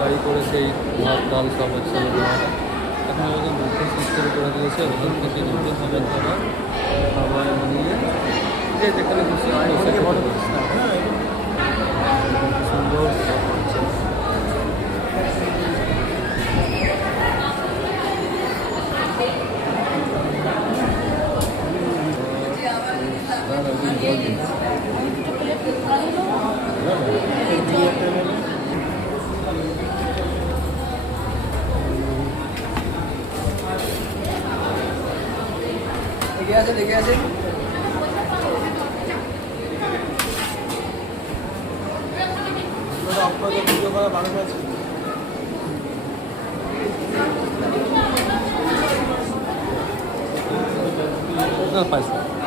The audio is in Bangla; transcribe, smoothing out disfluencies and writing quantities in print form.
গাড়ি করে সেই ভাত ডাল সব হচ্ছে এখন ওরকম বুফে সিস্টেম করে দিয়েছে। ওখান থেকে নিতে হবে খাবার নিয়ে যে যেখানে খুশি সুন্দর দেখে আছে ভিডিও করা বারো আছে পাইছে